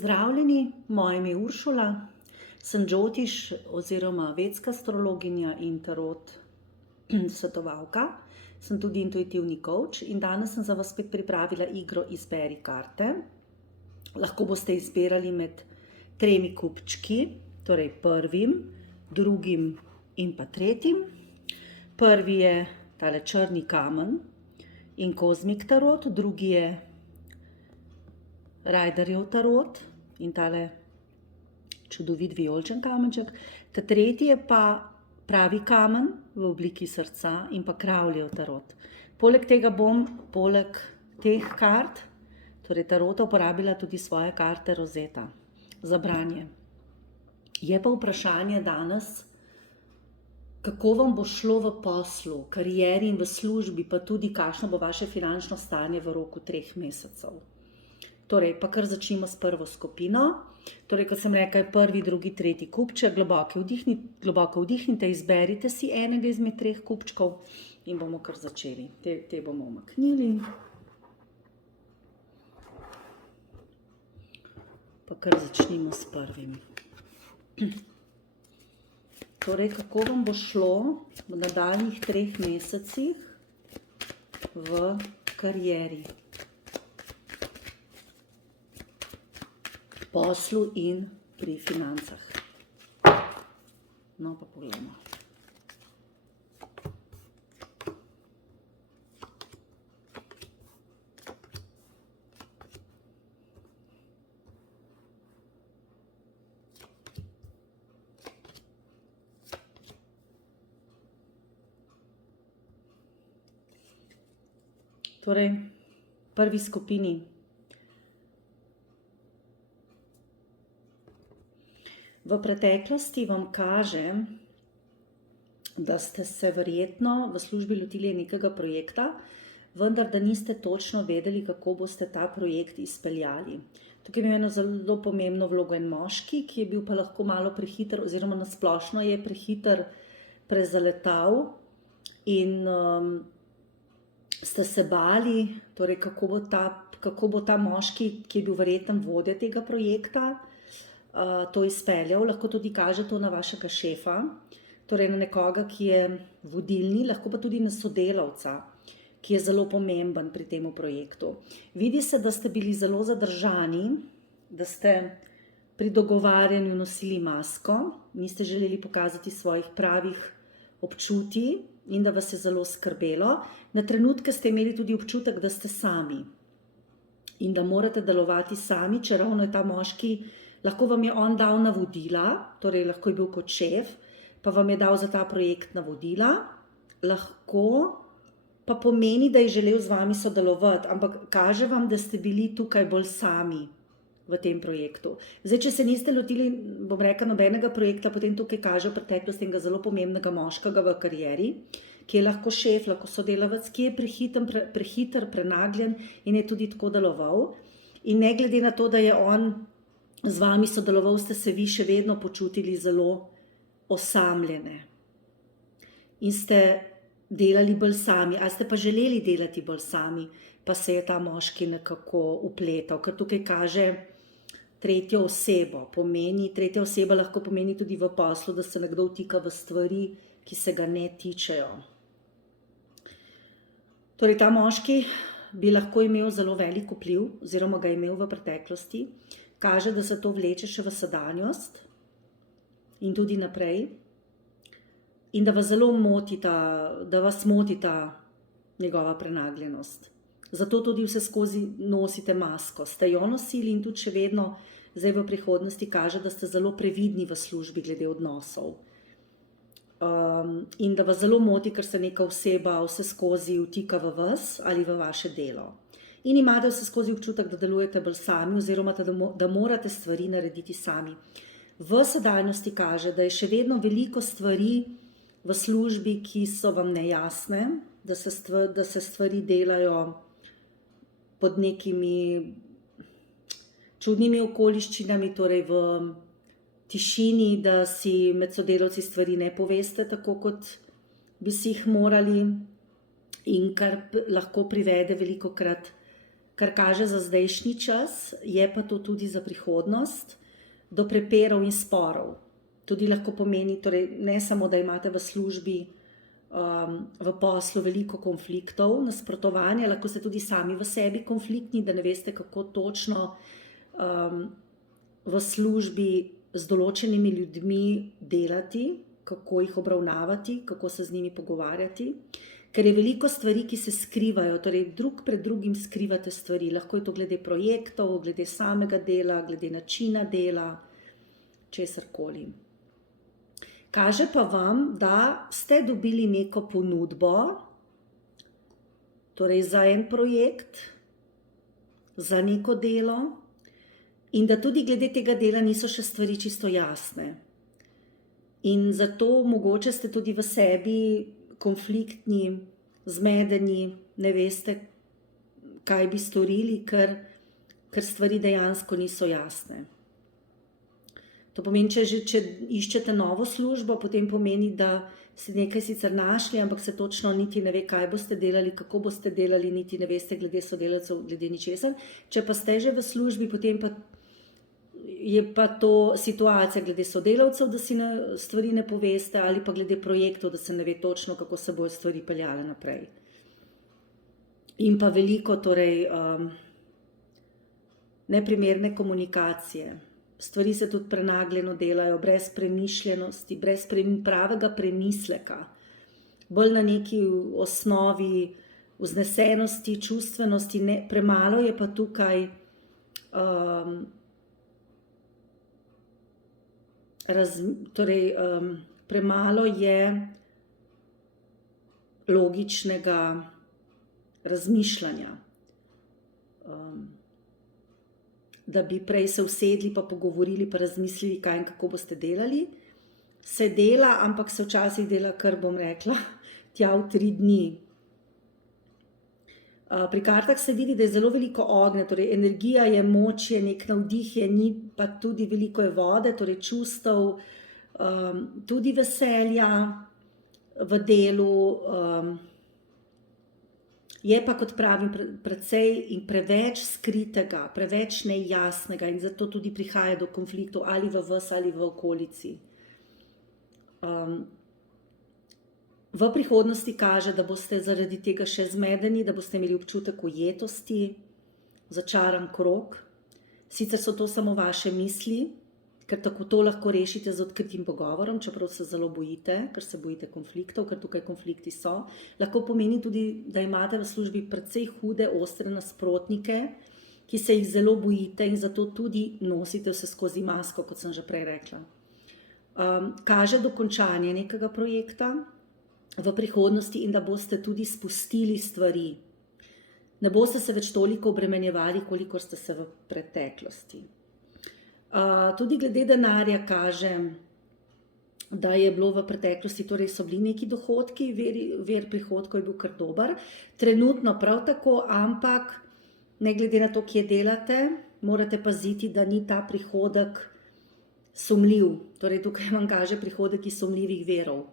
Pozdravljeni, moje ime je Uršula, sem Džotiš oziroma vedska astrologinja in tarot svetovalka, sem tudi intuitivni coach in danes sem za vas spet pripravila igro Izberi karte. Lahko boste izbirali med 3 kupčki, torej prvim, drugim in pa tretjim. Prvi je tale črni kamen in kozmik tarot, drugi je Rajderjev tarot in tale čudovit vijoličen kamenček. Ta tretji je pa pravi kamen v obliki srca in pa kravljev tarot. Poleg tega bom, poleg teh kart, torej tarota, uporabila tudi svoje karte rozeta za branje. Je pa vprašanje danes, kako vam bo šlo v poslu, karieri in v službi, pa tudi kakšno bo vaše finančno stanje v roku 3 mesecev. Torej, pa kar začnimo s prvo skupino. Torej, kot sem rekla, je prvi, drugi, tretji kupček. Globoko vdihnite, izberite si enega izmed 3 kupčkov in bomo kar začeli. Te bomo umaknili. Pa kar začnimo s prvim. Torej, kako vam bo šlo v nadaljnjih 3 mesecih v karieri, poslu in pri financah. No, pa pogledamo. Torej, prvi skupini. V preteklosti vam kaže, da ste se verjetno v službi lotili nekega projekta, vendar da niste točno vedeli, kako boste ta projekt izpeljali. Tukaj je eno zelo pomembno vlogo en moški, ki je bil pa lahko malo prehiter, oziroma nasplošno je prehiter prezaletal in ste se bali, torej kako bo ta moški, ki je bil verjeten vodja tega projekta, to izpeljal. Lahko tudi kaže to na vašega šefa, torej na nekoga, ki je vodilni, lahko pa tudi na sodelavca, ki je zelo pomemben pri tem projektu. Vidi se, da ste bili zelo zadržani, da ste pri dogovarjanju nosili masko, niste želeli pokazati svojih pravih občutij in da vas je zelo skrbelo. Na trenutke ste imeli tudi občutek, da ste sami in da morate delovati sami, čeravno je ta moški, lahko vam je on dal navodila, torej lahko je bil kot šef, pa vam je dal za ta projekt navodila, lahko pa pomeni, da je želel z vami sodelovati, ampak kaže vam, da ste bili tukaj bolj sami v tem projektu. Zdaj, če se niste lotili, bom rekla, nobenega projekta, potem tukaj kaže v preteklosti enega zelo pomembnega moškega v karieri, ki je lahko šef, lahko sodelavec, ki je prehiter, prenagljen in je tudi tako deloval. In ne glede na to, da je on z vami sodeloval, ste se vi še vedno počutili zelo osamljene in ste delali bolj sami, ali ste pa želeli delati bolj sami, pa se je ta moški nekako upletal, ker tukaj kaže tretjo osebo. Tretja oseba lahko pomeni tudi v poslu, da se nekdo vtika v stvari, ki se ga ne tičejo. Torej, ta moški bi lahko imel zelo velik vpliv, oziroma ga je imel v preteklosti. Kaže, da se to vleče še v sedanjost in tudi naprej in da vas zelo moti ta njegova prenagljenost. Zato tudi vse skozi nosite masko. Ste jo nosili in tudi še vedno zdaj v prihodnosti kaže, da ste zelo previdni v službi glede odnosov. In da vas zelo moti, ker se neka oseba vse skozi vtika v vas ali v vaše delo. In imate vse skozi občutek, da delujete bolj sami oziroma da morate stvari narediti sami. V sedanjosti kaže, da je še vedno veliko stvari v službi, ki so vam nejasne, da se stvari delajo pod nekimi čudnimi okoliščinami, torej v tišini, da si med sodelavci stvari ne poveste tako, kot bi si jih morali in kar lahko privede velikokrat kar kaže za zdajšnji čas, je pa to tudi za prihodnost, do prepirov in sporov. Tudi lahko pomeni, torej ne samo, da imate v službi, v poslu veliko konfliktov, nasprotovanja, lahko ste tudi sami v sebi konfliktni, da ne veste, kako točno v službi z določenimi ljudmi delati, kako jih obravnavati, kako se z njimi pogovarjati, ker je veliko stvari, ki se skrivajo, torej drug pred drugim skrivate stvari, lahko je to glede projektov, glede samega dela, glede načina dela, česarkoli. Kaže pa vam, da ste dobili neko ponudbo, torej za en projekt, za neko delo, in da tudi glede tega dela niso še stvari čisto jasne. In zato mogoče ste tudi v sebi konfliktni, zmedeni, ne veste, kaj bi storili, ker stvari dejansko niso jasne. To pomeni, če iščete novo službo, potem pomeni, da ste nekaj sicer našli, ampak se točno niti ne ve, kaj boste delali, kako boste delali, niti ne veste glede sodelavcev, glede ničesar. Če pa ste že v službi, potem pa je pa to situacija glede sodelavcev, da si stvari ne poveste, ali pa glede projektov, da se ne ve točno, kako se bojo stvari peljale naprej. In pa veliko torej neprimerne komunikacije. Stvari se tudi prenagljeno delajo, brez premišljenosti, brez pravega premisleka. Bolj na neki osnovi vznesenosti, čustvenosti, premalo je pa tukaj premalo je logičnega razmišljanja. Da bi prej se usedli pa pogovorili pa razmislili, kaj in kako boste delali. Se dela, ampak se včasih dela, kar bom rekla, tja v 3 dni. Pri kartah se vidi, da je zelo veliko ognja, torej energija je, moč je, nek navdih je, ni pa tudi veliko je vode, torej čustev, tudi veselja v delu. Je pa, kot pravim, precej in preveč skritega, preveč nejasnega in zato tudi prihaja do konfliktov ali v vas ali v okolici. V prihodnosti kaže, da boste zaradi tega še zmedeni, da boste imeli občutek ujetosti, začaran krog. Sicer so to samo vaše misli, ker tako to lahko rešite z odkritim pogovorom, čeprav se zelo bojite, ker se bojite konfliktov, ker tukaj konflikti so. Lahko pomeni tudi, da imate v službi precej hude, ostre nasprotnike, ki se jih zelo bojite in zato tudi nosite vse skozi masko, kot sem že prej rekla. Kaže dokončanje nekega projekta v prihodnosti in da boste tudi spustili stvari. Ne boste se več toliko obremenjevali, kolikor ste se v preteklosti. Tudi glede denarja kaže, da je bilo v preteklosti, torej so bili neki dohodki, vir prihodkov je bil kar dober, trenutno prav tako, ampak ne glede na to, kje delate, morate paziti, da ni ta prihodek sumljiv, torej tukaj vam kaže prihodek iz sumljivih virov.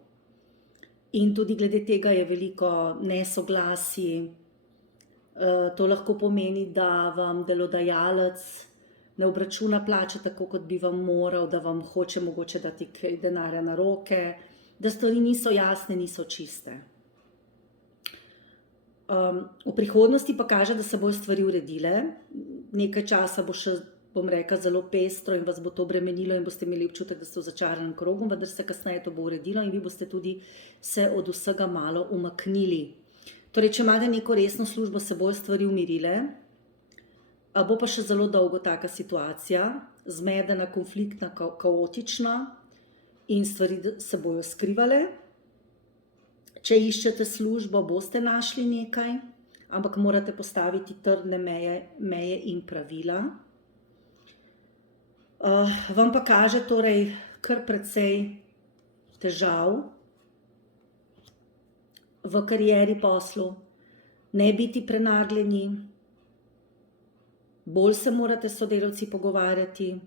In tudi glede tega je veliko nesoglasij. To lahko pomeni, da vam delodajalec ne obračuna plače tako, kot bi vam moral, da vam hoče mogoče dati kaj denarja na roke, da stvari niso jasne, niso čiste. V prihodnosti pa kaže, da se bojo stvari uredile. Nekaj časa bo še, bom rekla, zelo pestro in vas bo to bremenilo in boste imeli občutek, da ste v začaranem krogu, vendar se kasneje to bo uredilo in vi boste tudi se od vsega malo umaknili. Torej, če imate neko resno službo, se bojo stvari umirile. Bo pa še zelo dolgo taka situacija, zmedena, konfliktna, kaotična in stvari se bojo skrivale. Če iščete službo, boste našli nekaj, ampak morate postaviti trdne meje in pravila. Vam pa kaže torej kar precej težav v karieri, poslu, ne biti prenagljeni. Bolj se morate s sodelavci pogovarjati.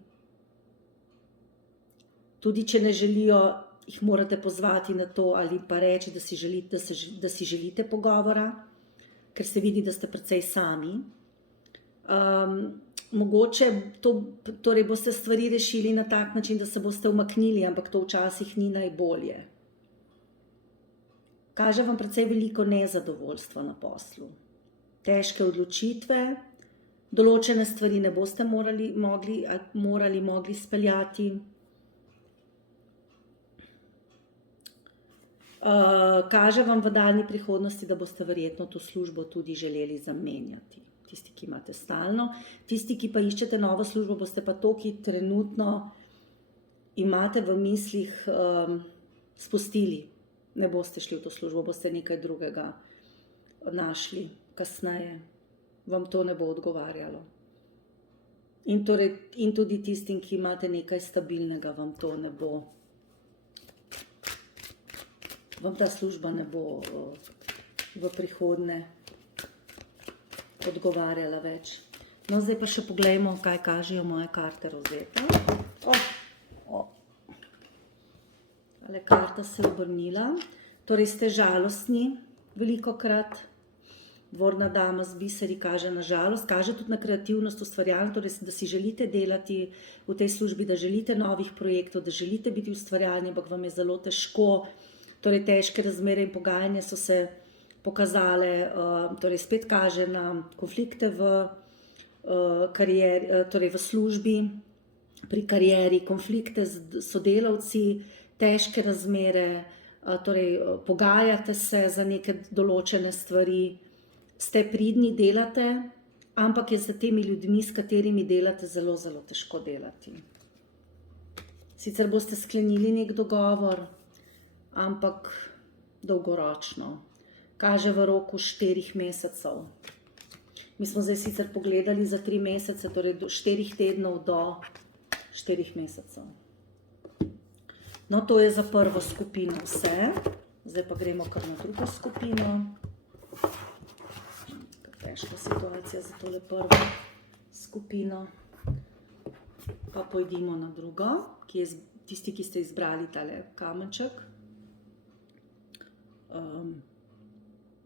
Tudi če ne želijo, jih morate pozvati na to ali pa reči, da si želite pogovora, ker se vidi, da ste precej sami. Mogoče torej boste stvari rešili na tak način, da se boste umaknili, ampak to včasih ni najbolje. Kaže vam precej veliko nezadovoljstva na poslu. Težke odločitve, določene stvari ne boste mogli speljati. Kaže vam v daljni prihodnosti, da boste verjetno to službo tudi želeli zamenjati. Tisti, ki imate stalno, tisti, ki pa iščete novo službo, boste pa to, ki trenutno imate v mislih, spustili. Ne boste šli v to službo, boste nekaj drugega našli kasneje. Vam to ne bo odgovarjalo. In tudi tistim, ki imate nekaj stabilnega, vam to ne bo. Vam ta služba ne bo v prihodnje odgovarjala več. No, zdaj pa še poglejmo, kaj kažejo moje karte rozeta. Tale karta se je obrnila. Torej ste žalostni velikokrat. Dvorna dama z biseri kaže na žalost, kaže tudi na kreativnost, ustvarjalnost, torej da si želite delati v tej službi, da želite novih projektov, da želite biti ustvarjalni, ampak vam je zelo težko. Torej težke razmere in pogajanja so se pokazale, torej spet kaže na konflikte v karieri, torej v službi, pri karieri, konflikte z sodelavci, težke razmere, torej pogajate se za neke določene stvari, ste pridni, delate, ampak je za temi ljudmi, s katerimi delate, zelo, zelo težko delati. Sicer boste sklenili nek dogovor, ampak dolgoročno. Kaže v roku 4 mesecev. Mi smo zdaj sicer pogledali za 3 mesece, torej do 4 tednov do 4 mesecev. No, to je za prvo skupino vse. Zdaj pa gremo kar na drugo skupino. Težka situacija za tole prvo skupino. Pa pojdimo na drugo, ki je tisti, ki ste izbrali tale kamenček.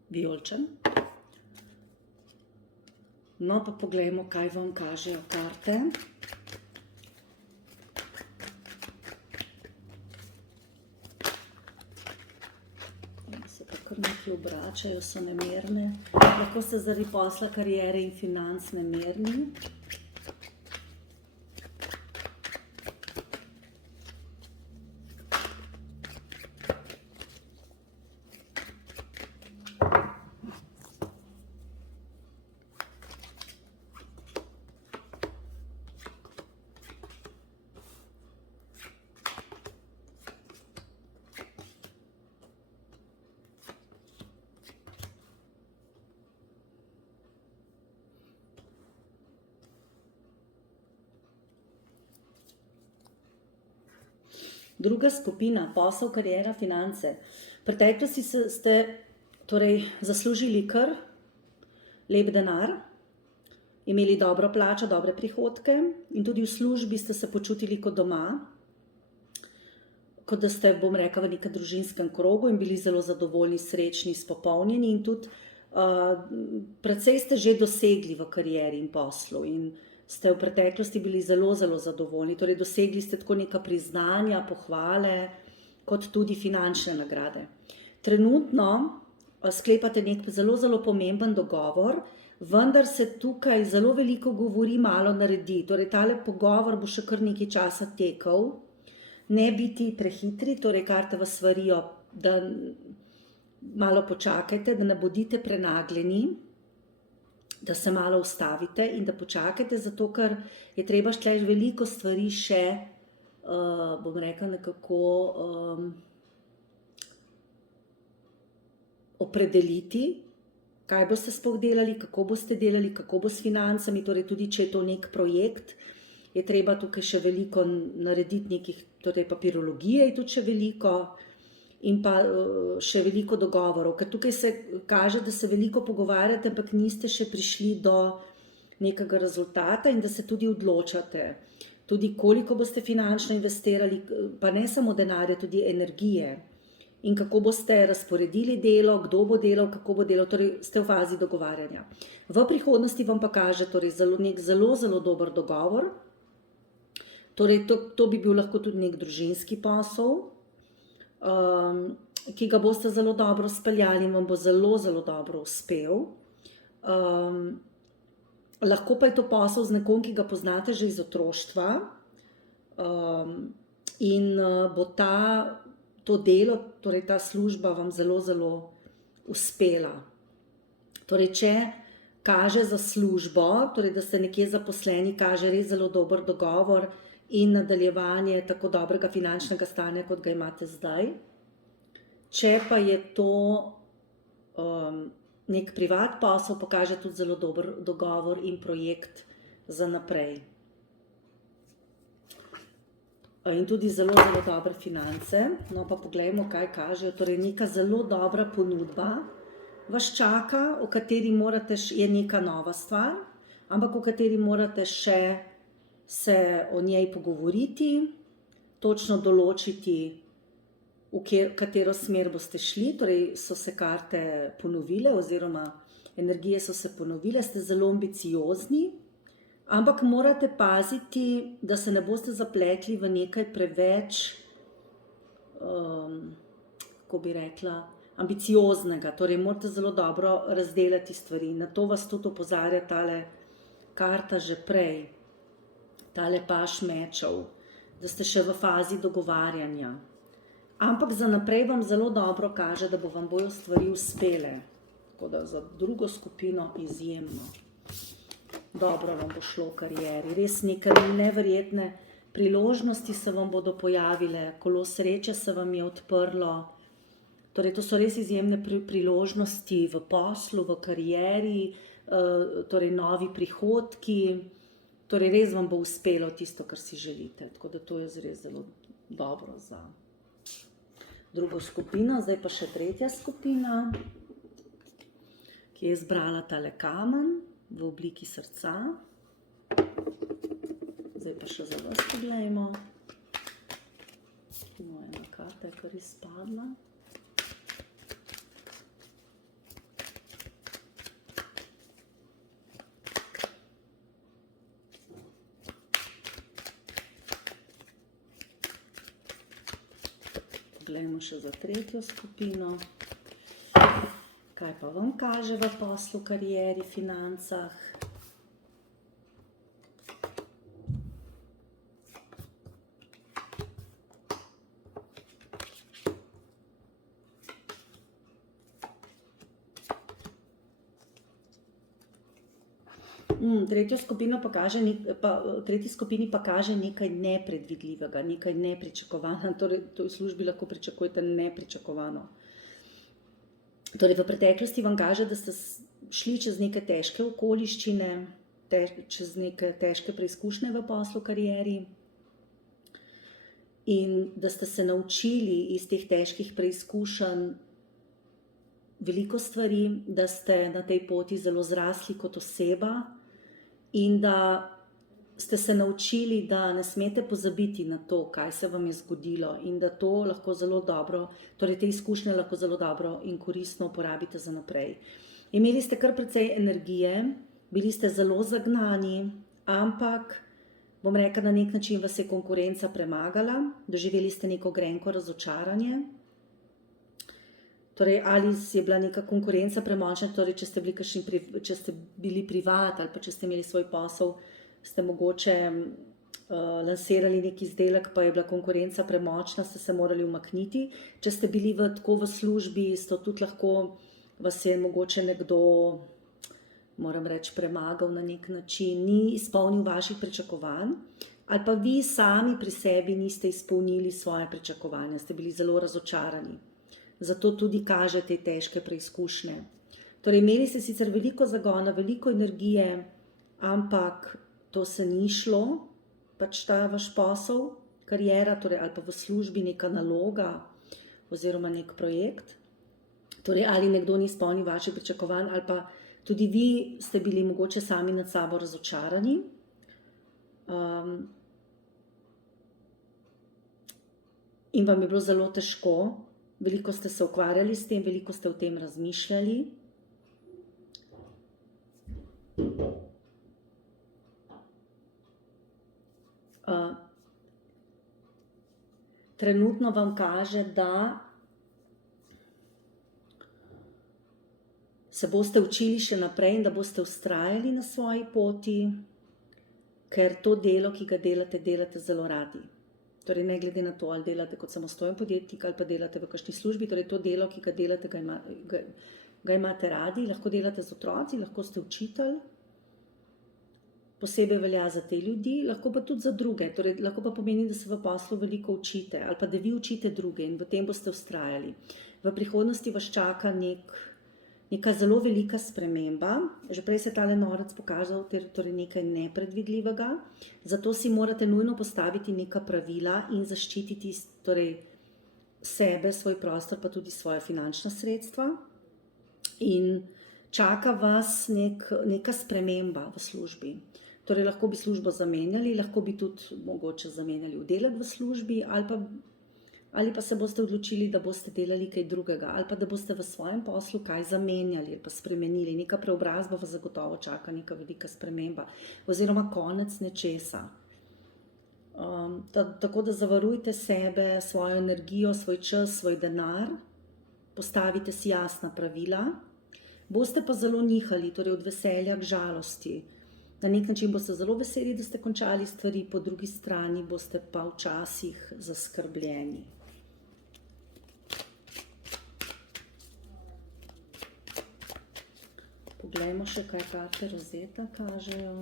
Vijolčen. No, pa poglejmo, kaj vam kažejo karte. Se pa kar nekaj obračajo, so nemerne. Lahko ste zaradi posla, kariere in financ nemerni. Druga skupina, posel, kariera, finance. V preteklosti ste torej zaslužili kar lep denar, imeli dobro plačo, dobre prihodke in tudi v službi ste se počutili kot doma, kot da ste, bom rekla, v nekem družinskem krogu in bili zelo zadovoljni, srečni, spopolnjeni in tudi precej ste že dosegli v karieri in poslu in ste v preteklosti bili zelo, zelo zadovoljni. Torej dosegli ste tako neka priznanja, pohvale, kot tudi finančne nagrade. Trenutno sklepate nek zelo, zelo pomemben dogovor, vendar se tukaj zelo veliko govori, malo naredi. Torej tale pogovor bo še kar nekaj časa tekel. Ne biti prehitri, torej karte vas svarijo, da malo počakajte, da ne bodite prenagljeni, da se malo ustavite in da počakajte, zato ker je treba veliko stvari še, bom rekla, nekako opredeliti, kaj boste sploh delali, kako bo s financami, torej tudi če je to nek projekt, je treba tukaj še veliko narediti nekih, torej papirologije je tudi še veliko, in pa še veliko dogovorov, ker tukaj se kaže, da se veliko pogovarjate, ampak niste še prišli do nekega rezultata in da se tudi odločate. Tudi koliko boste finančno investirali, pa ne samo denarja, tudi energije in kako boste razporedili delo, kdo bo delal, kako bo delal, torej ste v fazi dogovarjanja. V prihodnosti vam pa kaže torej nek zelo dober dogovor, torej to bi bil lahko tudi nek družinski posel, ki ga boste zelo dobro speljali in vam bo zelo dobro uspel. Lahko pa je to posel z nekom, ki ga poznate že iz otroštva, in bo to delo, torej ta služba vam zelo uspela. Torej, če kaže za službo, torej da ste nekje zaposleni, kaže res zelo dober dogovor in nadaljevanje tako dobrega finančnega stanja, kot ga imate zdaj. Če pa je to nek privat posel, pokaže tudi zelo dober dogovor in projekt za naprej. In tudi zelo dobre finance. No pa poglejmo, kaj kažejo. Torej, neka zelo dobra ponudba vas čaka, o kateri morate, je neka nova stvar, ampak o kateri morate še se o njej pogovoriti, točno določiti, v katero smer boste šli. Torej so se karte ponovile oziroma energije so se ponovile, ste zelo ambiciozni, ampak morate paziti, da se ne boste zapletli v nekaj preveč, kako bi rekla, ambicioznega. Torej morate zelo dobro razdelati stvari. Na to vas tudi opozarja tale karta že prej, tale paš mečev, da ste še v fazi dogovarjanja. Ampak za naprej vam zelo dobro kaže, da vam bojo stvari uspele. Tako da za drugo skupino izjemno. Dobro vam bo šlo v karieri. Res neke neverjetne priložnosti se vam bodo pojavile, kolo sreče se vam je odprlo. Torej, to so res izjemne priložnosti v poslu, v karieri, torej novi prihodki. Torej, res vam bo uspelo tisto, kar si želite. Tako da to je res zelo dobro za drugo skupino. Zdaj pa še tretja skupina, ki je izbrala tale kamen v obliki srca. Zdaj pa še za vas poglejmo. Ena karta je kar izpadla. Poglejmo še za tretjo skupino. Kaj pa vam kaže v poslu, karieri, financah? Tretji skupini pa kaže nekaj nepredvidljivega, nekaj nepričakovanega. Torej, v službi lahko pričakujete nepričakovano. Torej, v preteklosti vam kaže, da ste šli čez neke težke okoliščine, čez neke težke preizkušnje v poslu, karieri, in da ste se naučili iz teh težkih preizkušenj veliko stvari, da ste na tej poti zelo zrasli kot oseba in da ste se naučili, da ne smete pozabiti na to, kaj se vam je zgodilo, in da to lahko zelo dobro, torej te izkušnje lahko zelo dobro in koristno uporabite za naprej. Imeli ste kar precej energije, bili ste zelo zagnani, ampak bom rekla, na nek način vas je konkurenca premagala, doživeli ste neko grenko razočaranje. Torej, ali je bila neka konkurenca premočna, torej, če ste bili privat ali pa če ste imeli svoj posel, ste mogoče lansirali nek izdelek, pa je bila konkurenca premočna, ste se morali umakniti. Če ste bili tako v službi, ste tudi lahko, vas je mogoče nekdo, moram reči, premagal na nek način, ni izpolnil vaših pričakovanj, ali pa vi sami pri sebi niste izpolnili svoje pričakovanja, ste bili zelo razočarani. Zato tudi kaže te težke preizkušnje. Torej, imeli ste sicer veliko zagona, veliko energije, ampak to se ni šlo, pač ta vaš posel, kariera, torej, ali pa v službi neka naloga oziroma nek projekt. Torej, ali nekdo ni izpolnil vaših pričakovanj, ali pa tudi vi ste bili mogoče sami nad sabo razočarani. In vam je bilo zelo težko, Veliko ste se ukvarjali s tem, veliko ste o tem razmišljali. Trenutno vam kaže, da se boste učili še naprej in da boste vztrajali na svoji poti, ker to delo, ki ga delate, delate zelo radi. Torej, ne glede na to, ali delate kot samostojen podjetnik ali pa delate v kakšni službi, torej to delo, ki ga delate, ga imate radi, lahko delate z otroci, lahko ste učitelj, posebej velja za te ljudi, lahko pa tudi za druge, torej lahko pa pomeni, da se v poslu veliko učite ali pa da vi učite druge in v tem boste vztrajali. V prihodnosti vas čaka neka zelo velika sprememba, že prej se je tale norec pokazal, torej nekaj nepredvidljivega, zato si morate nujno postaviti neka pravila in zaščititi torej sebe, svoj prostor, pa tudi svoje finančna sredstva. In čaka vas neka sprememba v službi. Torej lahko bi službo zamenjali, lahko bi tudi mogoče zamenjali oddelek v službi ali pa se boste odločili, da boste delali kaj drugega, ali pa da boste v svojem poslu kaj zamenjali ali pa spremenili. Neka preobrazba vas zagotovo čaka, neka velika sprememba oziroma konec nečesa. Tako da zavarujte sebe, svojo energijo, svoj čas, svoj denar, postavite si jasna pravila, boste pa zelo nihali, torej od veselja k žalosti. Na nek način boste zelo veseli, da ste končali stvari, po drugi strani boste pa včasih zaskrbljeni. Poglejmo še, kaj karte rozeta kažejo.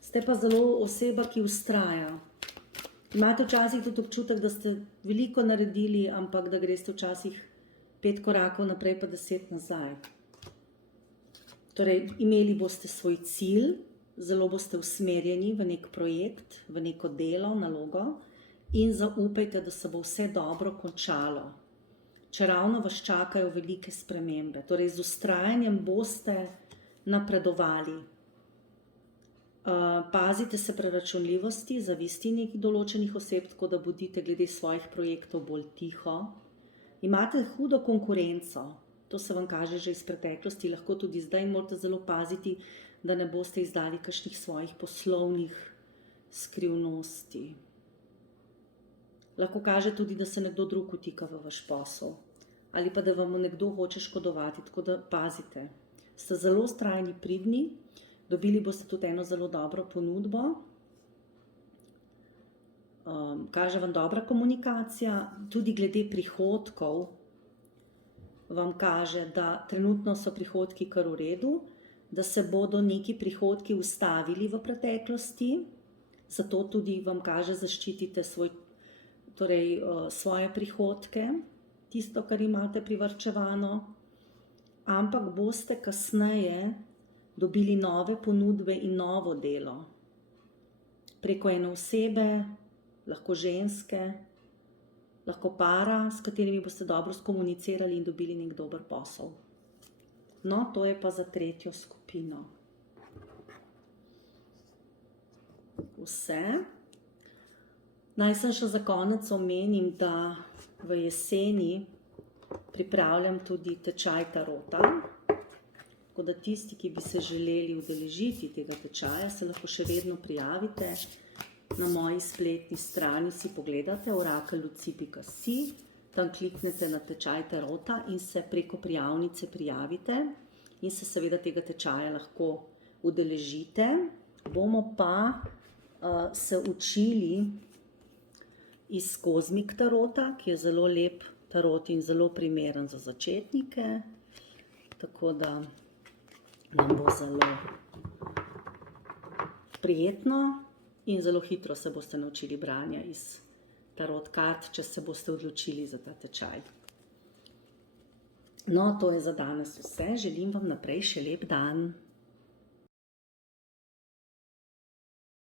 Ste pa zelo oseba, ki vztraja. Imate včasih tudi občutek, da ste veliko naredili, ampak da greste včasih 5 korakov naprej, pa 10 nazaj. Torej, imeli boste svoj cilj, zelo boste usmerjeni v nek projekt, v neko delo, nalogo in zaupajte, da se bo vse dobro končalo. Čeravno vas čakajo velike spremembe. Torej, z vztrajanjem boste napredovali. Pazite se preračunljivosti, zavisti nekih določenih oseb, tako da bodite glede svojih projektov bolj tiho. Imate hudo konkurenco, to se vam kaže že iz preteklosti, lahko tudi zdaj morate zelo paziti, da ne boste izdali kakšnih svojih poslovnih skrivnosti. Lahko kaže tudi, da se nekdo drug vtika v vaš posel ali pa da vam nekdo hoče škodovati, tako da pazite. Ste zelo vztrajni, pridni, dobili boste tudi eno zelo dobro ponudbo. Kaže vam dobra komunikacija, tudi glede prihodkov vam kaže, da trenutno so prihodki kar v redu, da se bodo neki prihodki ustavili v preteklosti, zato tudi vam kaže zaščitite svoje prihodke, tisto, kar imate privarčevano, ampak boste kasneje dobili nove ponudbe in novo delo. Preko ene osebe, lahko ženske, lahko para, s katerimi boste dobro skomunicirali in dobili nek dober posel. No, to je pa za tretjo skupino. Vse. Naj sem še za konec omenim, da v jeseni pripravljam tudi tečaj tarota, tako da tisti, ki bi se želeli udeležiti tega tečaja, se lahko še vedno prijavite. Na moji spletni strani si pogledate orakelluci.si, tam kliknete na tečaj tarota in se preko prijavnice prijavite in se seveda tega tečaja lahko udeležite. Bomo pa se učili iz kozmik tarota, ki je zelo lep tarot in zelo primeren za začetnike, tako da nam bo zelo prijetno in zelo hitro se boste naučili branja iz tarot kart, če se boste odločili za ta tečaj. No, to je za danes vse. Želim vam naprej še lep dan.